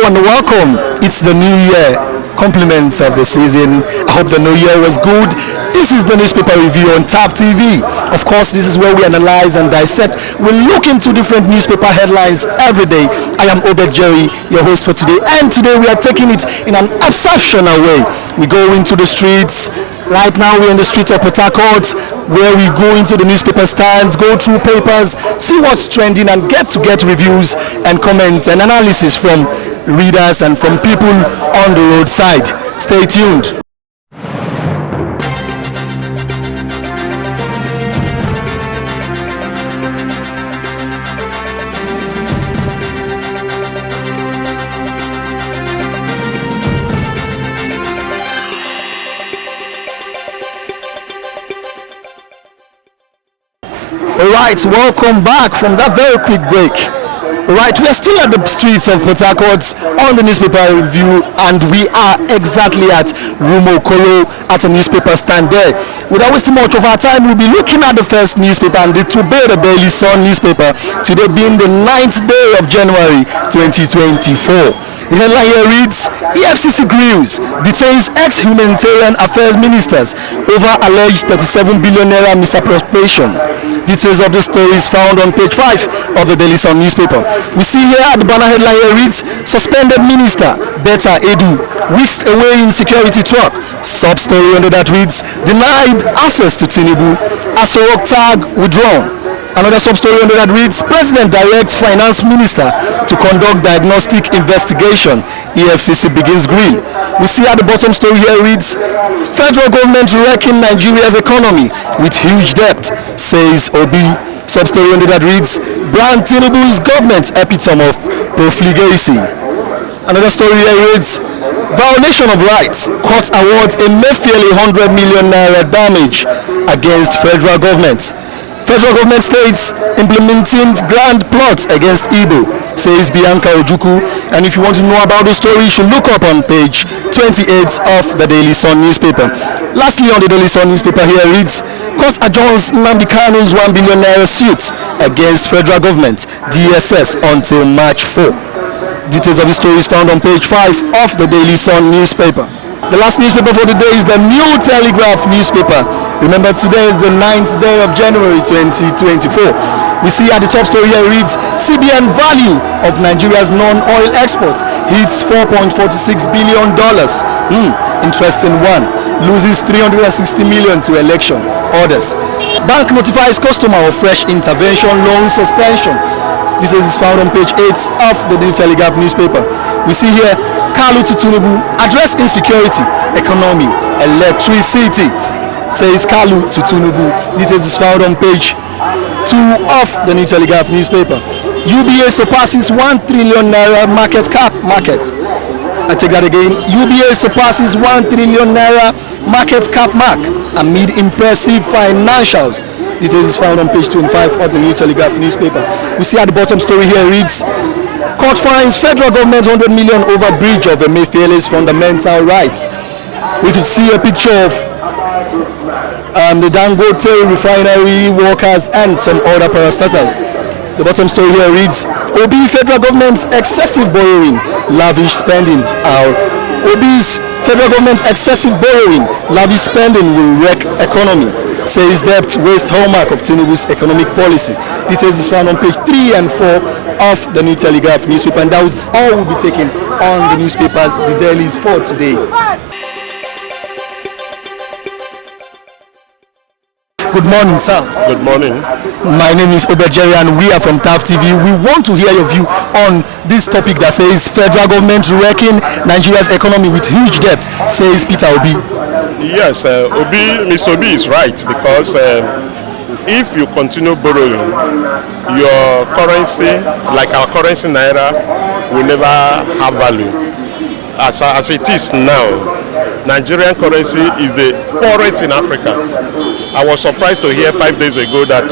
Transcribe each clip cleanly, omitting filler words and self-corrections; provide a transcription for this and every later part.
Hello and welcome. It's the new year. Compliments of the season. I hope the new year was good. This is the newspaper review on TAF TV. Of course, this is where we analyze and dissect. We look into different newspaper headlines every day. I am Obed Jerry, your host for today. And today we are taking it in an exceptional way. We go into the streets. Right now we're in the streets of Port Harcourt, where we go into the newspaper stands, go through papers, see what's trending, and get reviews and comments and analysis from readers and from people on the roadside. Stay tuned. Alright, welcome back from that very quick break. Alright, we are still at the streets of Port Harcourt on the newspaper review, and we are exactly at Rumo Kolo at a newspaper stand there. Without wasting much of our time, we'll be looking at the first newspaper, and it will be the Daily Sun newspaper, today being the 9th day of January 2024. The headline here reads, EFCC grills, detains ex-humanitarian affairs ministers over alleged 37 billion naira misappropriation. Details of the story is found on page 5 of the Daily Sun newspaper. We see here at the banner headline here reads, suspended minister Betta Edu whisked away in security truck. Sub-story under that reads, denied access to Tinubu, Asorok tag withdrawn. Another sub-story under that reads, President directs Finance Minister to conduct diagnostic investigation. EFCC begins grill. We see at the bottom story here reads, Federal government wrecking Nigeria's economy with huge debt, says Obi. Sub-story under that reads, Brand Tinubu's government epitome of profligacy. Another story here reads, violation of rights, court awards Emefiele 100 million naira damage against federal government. Federal government states implementing grand plots against Igbo, says Bianca Ojukwu. And if you want to know about the story, you should look up on page 28 of the Daily Sun newspaper. Lastly, on the Daily Sun newspaper here reads, court adjourns Nnamdi Kanu's 1 billion naira suit against federal government, DSS, until March 4. Details of the story is found on page 5 of the Daily Sun newspaper. The last newspaper for the day is the New Telegraph newspaper. Remember, today is the 9th day of January 2024. We see at the top story here reads, CBN value of Nigeria's non-oil exports hits $4.46 billion. Interesting one. Loses 360 million to election orders. Bank notifies customer of fresh intervention loan suspension. This is found on page 8 of the New Telegraph newspaper. We see here, Kalu to Tinubu, address insecurity, economy, electricity, says Kalu to Tinubu. This is found on page 2 of the New Telegraph newspaper. UBA surpasses 1 trillion naira market cap. I take that again. UBA surpasses 1 trillion naira market cap mark amid impressive financials. This is found on page 25 of the New Telegraph newspaper. We see at the bottom story here reads, court finds federal government 100 million over breach of Emefiele's fundamental rights. We could see a picture of the Dangote refinery workers and some other parastatals. The bottom story here reads, Obi federal government's excessive borrowing, lavish spending. Obi's federal government excessive borrowing, lavish spending will wreck economy, says debt waste hallmark of Tinubu's economic policy. Details is found on page 3 and 4 of the New Telegraph newspaper, and that was all we'll be taking on the newspaper, the dailies for today. Good morning, sir. Good morning. My name is Obed Jerry, and we are from TAF TV. We want to hear your view on this topic that says federal government wrecking Nigeria's economy with huge debt, says Peter Obi. Yes, Mr. Obi is right, because if you continue borrowing, your currency, like our currency naira, will never have value. As it is now, Nigerian currency is the poorest in Africa. I was surprised to hear 5 days ago that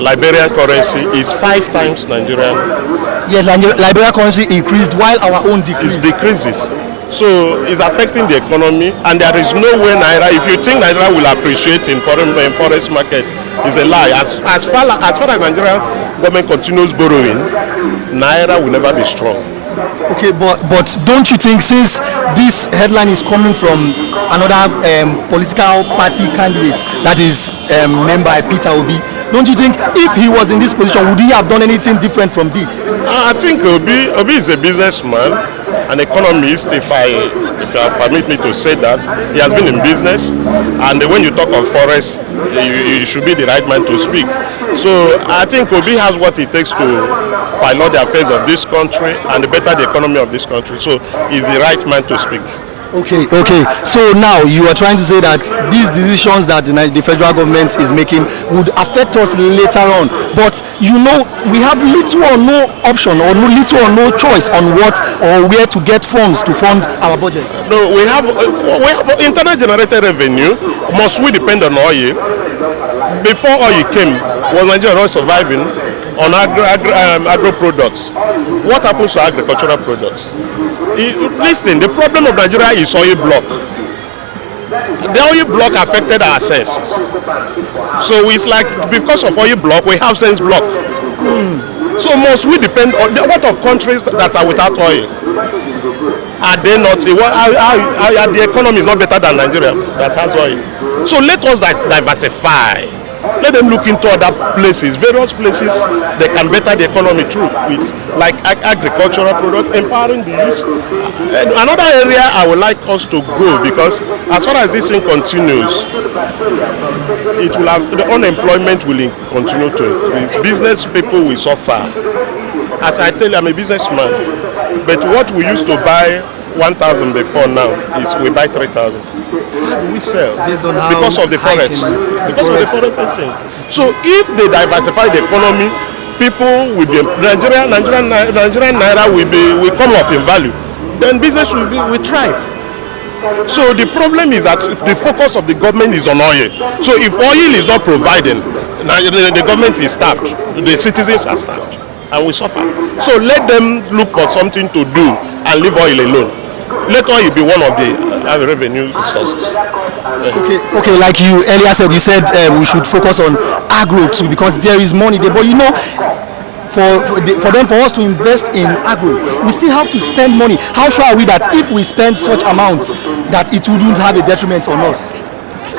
Liberian currency is 5 times Nigerian. Yes, Liberian currency increased while our own decreased. It decreases. So it's affecting the economy, and there is no way Naira, if you think Naira will appreciate in foreign market, is a lie. As far as Nigerian government continues borrowing, Naira will never be strong. Okay, but don't you think, since this headline is coming from another political party candidate that is named by Peter Obi, don't you think if he was in this position, would he have done anything different from this? I think Obi is a businessman, an economist, if I permit me to say that. He has been in business, and when you talk of forest, you should be the right man to speak. So I think Obi has what it takes to pilot the affairs of this country and better the economy of this country. So he's the right man to speak. Okay. So now you are trying to say that these decisions that the federal government is making would affect us later on. But you know, we have little or no option, or little or no choice on what or where to get funds to fund our budget. No, we have internal generated revenue. Must we depend on oil? Before oil came, was Nigeria not surviving on agro products? What happens to agricultural products? Listen, the problem of Nigeria is oil block. The oil block affected our senses. So it's like, because of oil block, we have sense block. So must we depend on what of countries that are without oil? Are they not? The economy is not better than Nigeria that has oil. So let us diversify. Let them look into other places, various places they can better the economy through, with like agricultural products, empowering the youth. And another area I would like us to go, because as far as this thing continues, it will have, the unemployment will continue to increase. Business people will suffer. As I tell you, I'm a businessman, but what we used to buy 1,000 before now is we buy 3,000. We sell because of the forest. Because of the forest exchange. So if they diversify the economy, people will be Nigerian naira will come up in value. Then business will thrive. So the problem is that the focus of the government is on oil. So if oil is not providing, the government is starved. The citizens are starved, and we suffer. So let them look for something to do and leave oil alone. Let oil be one of the revenue sources. Okay. Like you earlier said, we should focus on agro too, because there is money there. But you know, for us to invest in agro, we still have to spend money. How sure are we that if we spend such amounts, that it wouldn't have a detriment on us?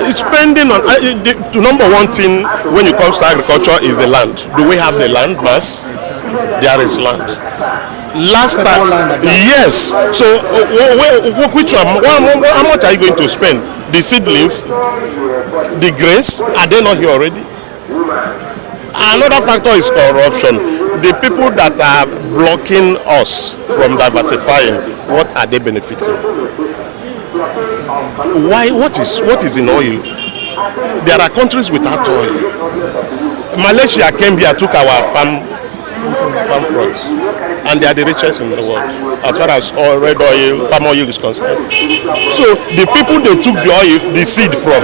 It's spending on the number one thing when it comes to agriculture is the land. Do we have the land mass? There is land. Last time, yes. So, how much are you going to spend? The seedlings, the grains, are they not here already? Another factor is corruption. The people that are blocking us from diversifying, what are they benefiting? Why? What is in oil? There are countries without oil. Malaysia came here, took our palm fronts, and they are the richest in the world as far as red oil, palm oil is concerned. So the people they took the oil, the seed from,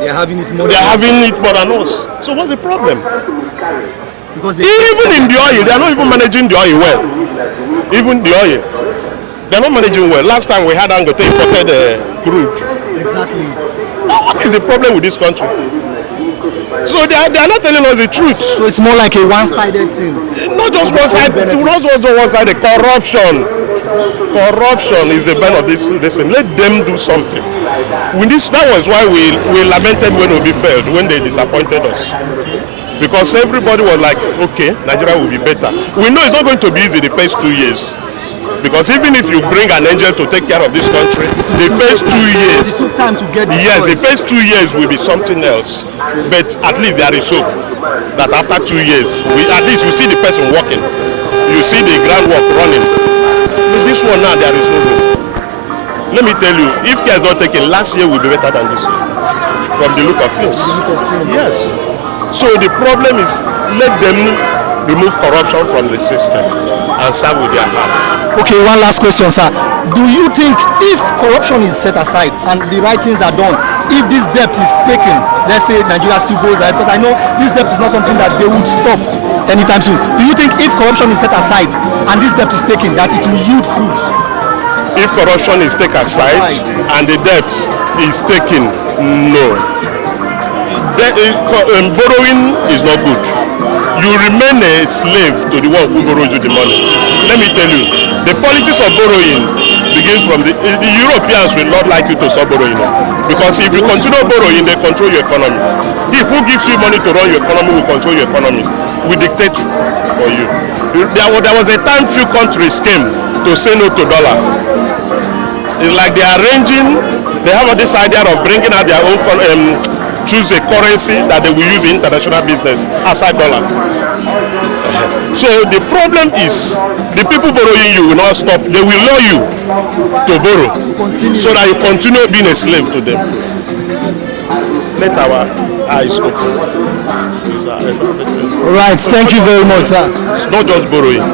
they are having it more than us. So what's the problem? Because even in the oil, they are not even managing the oil well. Even the oil, they are not managing well. Last time we had Angote imported crude. Exactly. What is the problem with this country? So they are not telling us the truth. So it's more like a one-sided thing. Not just one-sided. Not also one-sided. Corruption is the bane of this. Let them do something. That was why we lamented when Obi failed, when they disappointed us. Because everybody was like, okay, Nigeria will be better. We know it's not going to be easy the first 2 years. Because even if you bring an angel to take care of this country, the first 2 years, it took time to get this. Yes, the first 2 years will be something else. But at least there is hope that after 2 years, at least you see the person walking, you see the groundwork running. With this one now, there is no hope. Let me tell you, if care is not taken, last year will be better than this year, from the look of things. Yes. So the problem is, let them remove corruption from the system and serve with their hearts. Okay, one last question, sir. Do you think if corruption is set aside and the right things are done, if this debt is taken, let's say Nigeria still goes ahead, because I know this debt is not something that they would stop anytime soon. Do you think if corruption is set aside and this debt is taken, that it will yield fruits? If corruption is taken aside and the debt is taken, no. Borrowing is not good. you remain a slave to the one who borrows you the money. Let me tell you, the politics of borrowing begins from the Europeans will not like you to stop borrowing, because if you continue borrowing, they control your economy. He who gives you money to run your economy will control your economy, will dictate for you. There was a time few countries came to say no to dollar. It's like they have this idea of bringing out their own, choose a currency that they will use in international business outside dollars. So the problem is the people borrowing you will not stop. They will lure you to borrow so that you continue being a slave to them. Let our eyes open. Right, thank you very much, sir. It's not just borrowing.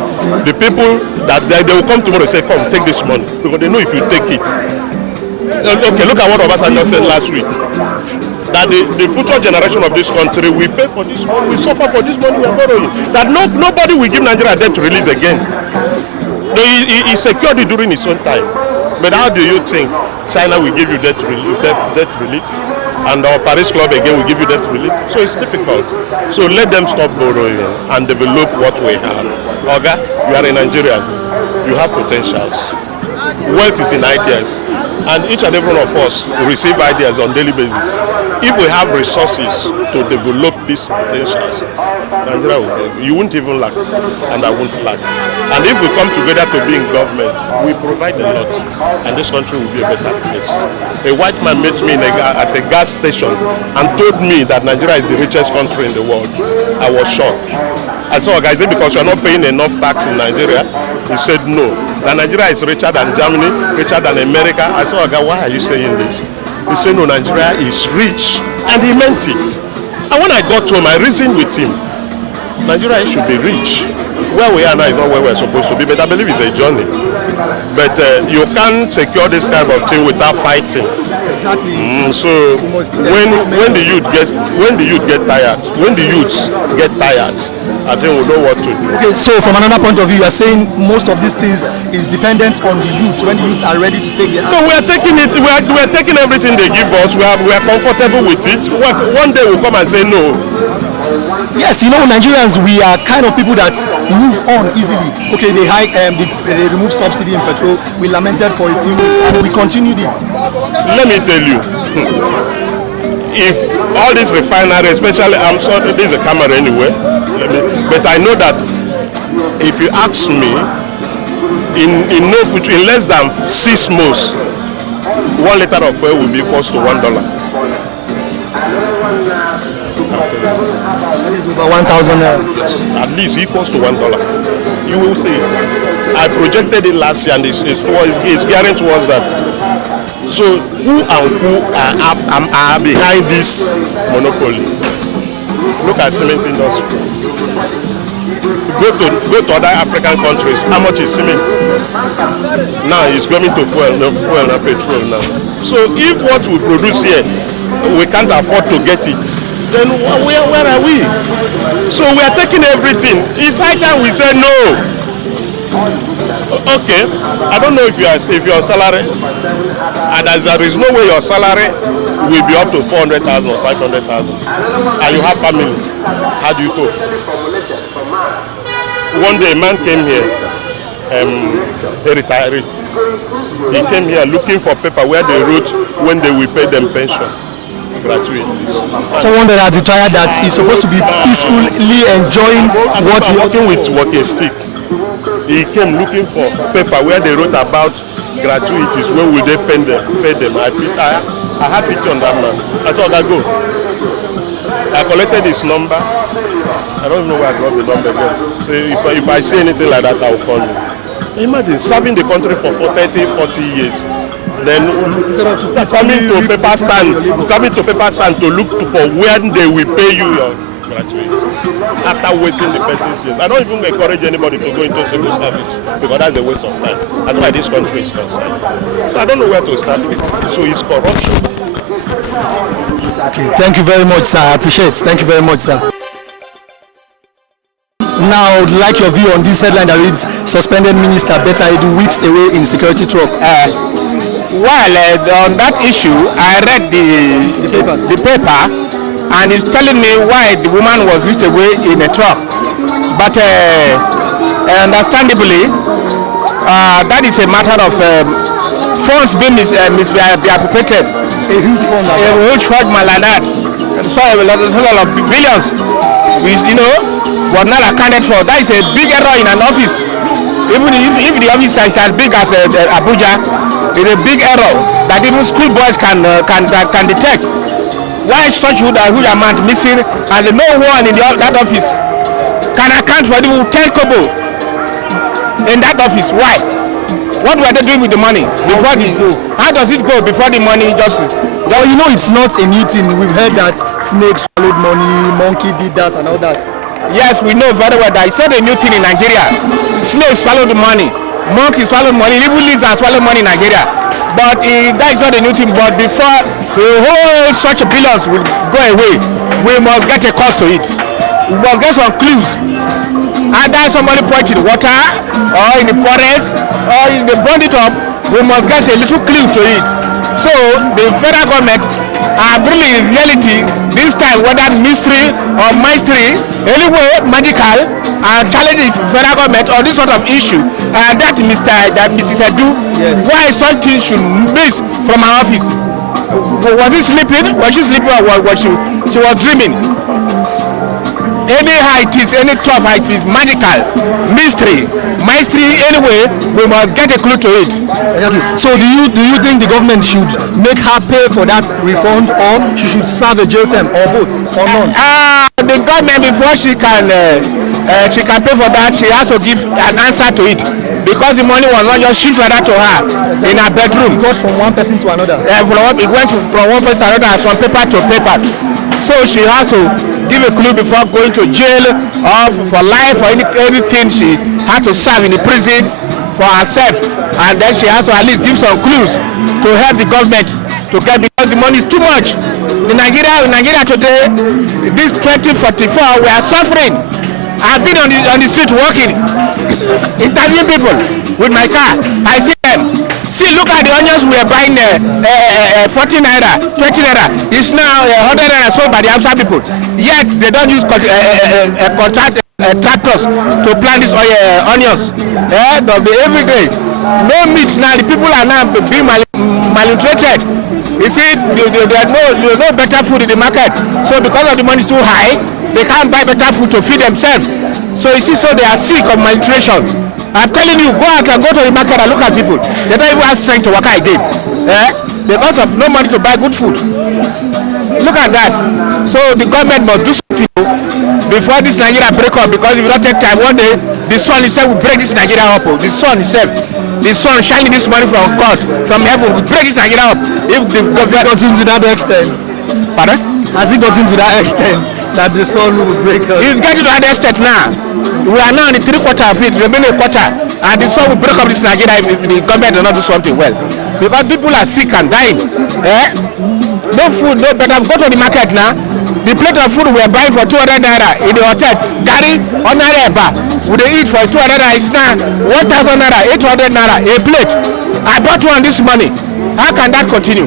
The people that they will come tomorrow and say, come, take this money. Because they know if you take it. Okay, look at what Obasanjo said last week. That the future generation of this country will pay for this money, will suffer for this money we are borrowing. That nobody will give Nigeria debt release again. He secured it during his own time. But how do you think China will give you debt relief? And our Paris Club again will give you debt relief? So it's difficult. So let them stop borrowing and develop what we have. Oga, you are in Nigeria. You have potentials. Wealth is in ideas. And each and every one of us receive ideas on a daily basis. If we have resources to develop these potentials, Nigeria you won't even lack, and I won't lack. And if we come together to be in government, we provide a lot, and this country will be a better place. A white man met me at a gas station and told me that Nigeria is the richest country in the world. I was shocked. I said, "Okay, is it because you're not paying enough tax in Nigeria?" He said, "No, that Nigeria is richer than Germany, richer than America." I said, "Okay, why are you saying this?" He said, "No, Nigeria is rich," and he meant it. And when I got home, I reasoned with him. Nigeria should be rich. Where we are now is not where we're supposed to be, but I believe it's a journey. But you can't secure this kind of thing without fighting. Exactly. So when the youths get tired, I think we know what to do. Okay, so from another point of view, you are saying most of these things is dependent on the youth. When the youths are ready to take the action. No, we are taking it. We are taking everything they give us. We are comfortable with it. One day we'll come and say no. Yes, you know, Nigerians, we are kind of people that move on easily. Okay, they remove subsidy in petrol. We lamented for a few weeks and we continued it. Let me tell you, if all these refineries, especially, I'm sorry, there's a camera anyway, but I know that if you ask me, in no future, in less than 6 months, 1 liter of oil will be equals to $1. That is over 1,000 naira. At least equals to $1. You will see it. I projected it last year, and it's gearing towards that. So who are behind this monopoly? Look at cement industry. Go to other African countries. How much is cement? Now it's coming to fuel and petrol now. So if what we produce here, we can't afford to get it, then where are we? So we are taking everything. It's high time we say no. Okay, I don't know if your salary, and there is no way your salary will be up to 400,000 or 500,000, and you have family. How do you cope? One day a man came here, a retiree. He came here looking for paper where they wrote when they will pay them pension. Gratuities. Someone that has retired that is supposed to be peacefully enjoying what he working with walking stick. He came looking for paper where they wrote about gratuities. When will they pay them? I had pity on that man. I saw that go. I collected his number. I don't know where I got the number again. So if I see anything like that, I will call you. Imagine serving the country for 30, 40 years. Then coming to paper stand to look for where they will pay you your gratuity after wasting the person's years. I don't even encourage anybody to go into civil service because that's a waste of time. That's why this country is concerned. So I don't know where to start with. So it's corruption. Okay, thank you very much, sir. I appreciate it. Thank you very much, sir. Now, I would like your view on this headline that reads, suspended minister Betta Edu weeks away in security truck. On that issue, I read the paper, and it's telling me why the woman was reached away in a truck. But understandably, that is a matter of funds being appropriated. A huge fund. A huge fund like that. So a lot of billions, was not accounted for. That is a big error in an office. Even if the office is as big as Abuja, it's a big error that even school boys can detect. Why is such huge amount missing and no one in that office can account for even 10 kobo in that office? Why? What were they doing with the money before how does it go before the money just? Well, it's not a new thing. We've heard that snakes swallowed money, monkey did that and all that. Yes, we know very well that it's not a new thing in Nigeria. Snakes swallow the money, monkey swallow money, even lizards swallow money in Nigeria. But that is not a new thing. But before the whole such billions will go away, we must get a cost to it. We must get some clues. Either somebody point in the water, or in the forest, or if they burn it up, we must get a little clue to it. So the federal government are really in reality this time, whether mystery or mastery, anyway magical, challenge the federal government on this sort of issue. That Mrs. Edu, yes. Why something should miss from our office? Was he sleeping? Was she sleeping or was she was dreaming? Any height is, any 12 height is magical, mystery, anyway, we must get a clue to it. So do you think the government should make her pay for that refund, or she should serve a jail term, or both, or none? The government, before she can pay for that, she has to give an answer to it, because the money was not just shipped like that to her in her bedroom. It goes from one person to another. It went from one person to another, from paper to paper. So she has to give a clue before going to jail or for life or anything she had to serve in the prison for herself, and then she has to at least give some clues to help the government to get, because the money is too much. In Nigeria today, this 2044 we are suffering. I've been on the street working, interviewing people with my car. I see them. See, look at the onions we are buying 40 naira, 20 naira. It's now 100 naira sold by the outside people. Yet they don't use tractors to plant these onions. They'll be every day. No meat now. The people are now being malnutrited. You see, there's no better food in the market. So because of the money is too high, they can't buy better food to feed themselves. So you see, so they are sick of malnutrition. I'm telling you, go out and go to the market and look at people. They don't even have strength to work again. Because of no money to buy good food. Look at that. So the government must do something before this Nigeria break up, because if you don't take time, one day the sun itself will break this Nigeria up. The sun itself, the sun shining this money from God, from heaven, will break this Nigeria up. If the government got into that extent. Pardon? Has it got into that extent that the sun will break up? It's getting to that extent now. We are now in the 3/4 of it, remaining a quarter, and the sun will break up this Nigeria if the government does not do something well. Because people are sick and dying. No food, no better. Go to the market now. The plate of food we are buying for 200 naira in the hotel, Gary or naira, would they eat for 200 naira? It's now 1,000 naira, 800 naira a plate. I bought one this money. How can that continue?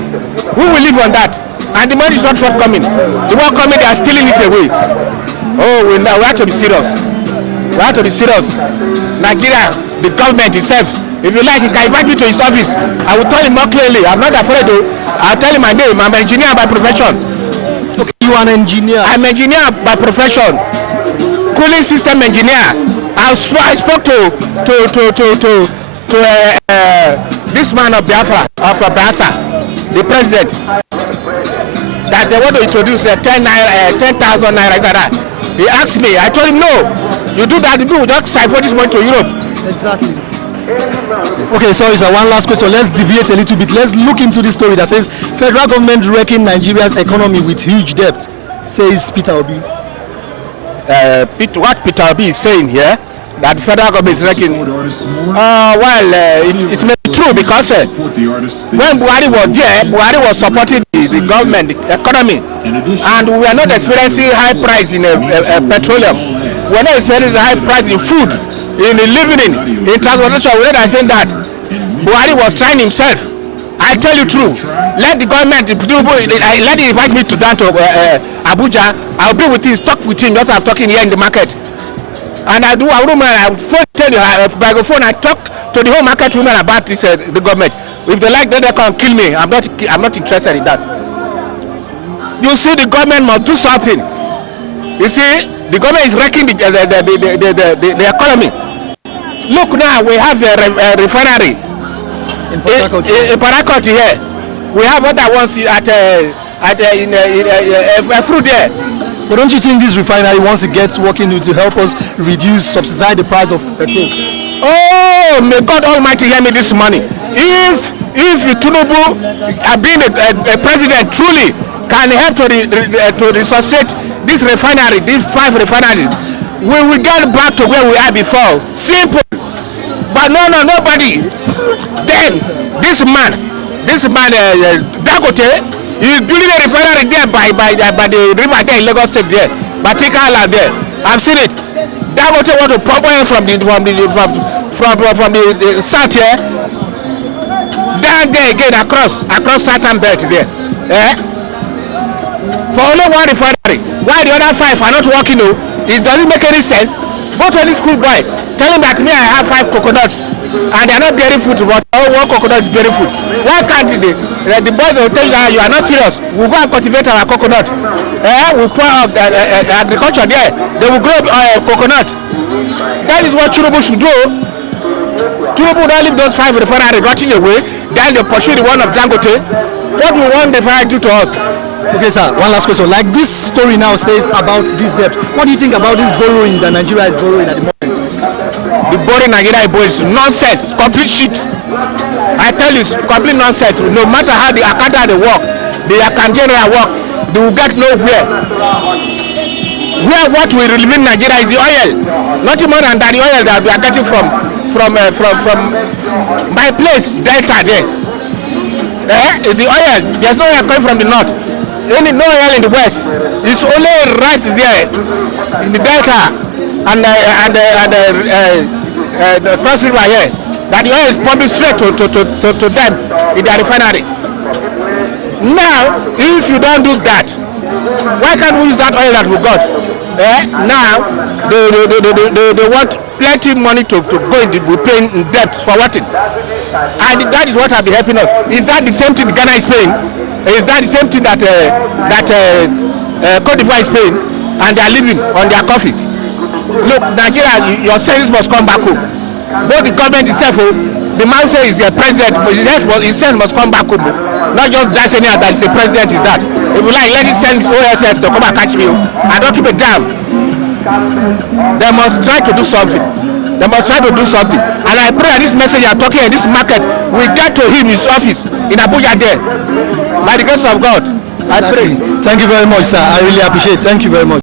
Who will live on that? And the money is not forthcoming. The one coming, they are stealing it away. Oh, we have to be serious. We have to be serious. Nigeria, the government itself, if you like, he can invite me to his office. I will tell him more clearly. I'm not afraid to. I'll tell him my name. I'm an engineer by profession. Okay, you are an engineer. I'm an engineer by profession. Cooling system engineer. I spoke to this man of Biafra, of Basa, the president, that they want to introduce 10,000 naira. He asked me. I told him no. You do that, people will just siphon this money to Europe. Exactly. Okay, sorry sir, one last question. Let's deviate a little bit. Let's look into this story that says federal government wrecking Nigeria's economy with huge debt, says Peter Obi. What Peter Obi is saying here, that the federal government is wrecking, it may be true, because when Buhari was there, Buhari was supporting the government, the economy, and we are not experiencing high price in petroleum. We are not experiencing high price in food, in living, in transportation. We are not saying that. Buhari was trying himself. I tell you true. Let the government, let him invite me down to Abuja. I'll be with him, talk with him, just as I'm talking here in the market. And I phone microphone. I talk to the whole market women about this the government. If they like, then they can kill me. I'm not interested in that. You see, the government must do something. You see, the government is wrecking the economy. Look now, we have a refinery in Port Harcourt here. We have other ones at fruit there. But don't you think this refinery, once it gets working, will help us subsidize the price of petrol? Oh, may God Almighty hear me this morning. If Tinubu, being a president, truly can help to resuscitate this refinery, these 5 refineries, we will get back to where we are before. Simple. But nobody. Then this man, Dagote, he is building a refinery there by the river there in Lagos State there, by Tikala there. I've seen it. Dagote want to pump oil from the south here, down there again across Southern Belt there. For only one refinery. Why the other 5 are not working? No, it doesn't make any sense. Go to this school boy, tell him that me I have 5 coconuts and they are not bearing fruit, but one coconut is bearing fruit. Why can't the boys will tell you that you are not serious? We'll go and cultivate our coconut. We'll put agriculture there. They will grow coconut. That is what Tinubu should do. Tinubu will leave those 5 refineries rotting away. Then they pursue the one of Dangote. What will one refinery do to us? Okay, sir, one last question. Like this story now says about this debt, what do you think about this borrowing that Nigeria is borrowing at the moment? The borrowing Nigeria is borrowing is nonsense, complete shit. I tell you, complete nonsense. No matter how the accountant they work, the account general work, they will get nowhere. What we live in Nigeria is the oil, nothing more than that. The oil that we are getting from my place, Delta there. It's the oil. There's no oil coming from the north. No oil in the west. It's only rice there in the Delta and the cross river here. That the oil is pumping straight to them in their refinery. Now, if you don't do that, why can't we use that oil that we got? Now, they want plenty money to go in paying in debt for what? And that is what will be helping us. Is that the same thing Ghana is paying? Is that the same thing that Cote d'Ivoire is paying? And they are living on their coffee. Look, Nigeria, your savings must come back home. Both the government itself, the man says the president, his sense must come back home. Not just any other, the president is that. If you like, let it send OSS to come and catch me. I don't keep it down. They must try to do something. They must try to do something. And I pray that this message you are talking in this market will get to him, his office in Abuja there. By the grace of God, I pray. Thank you very much, sir. I really appreciate it. Thank you very much.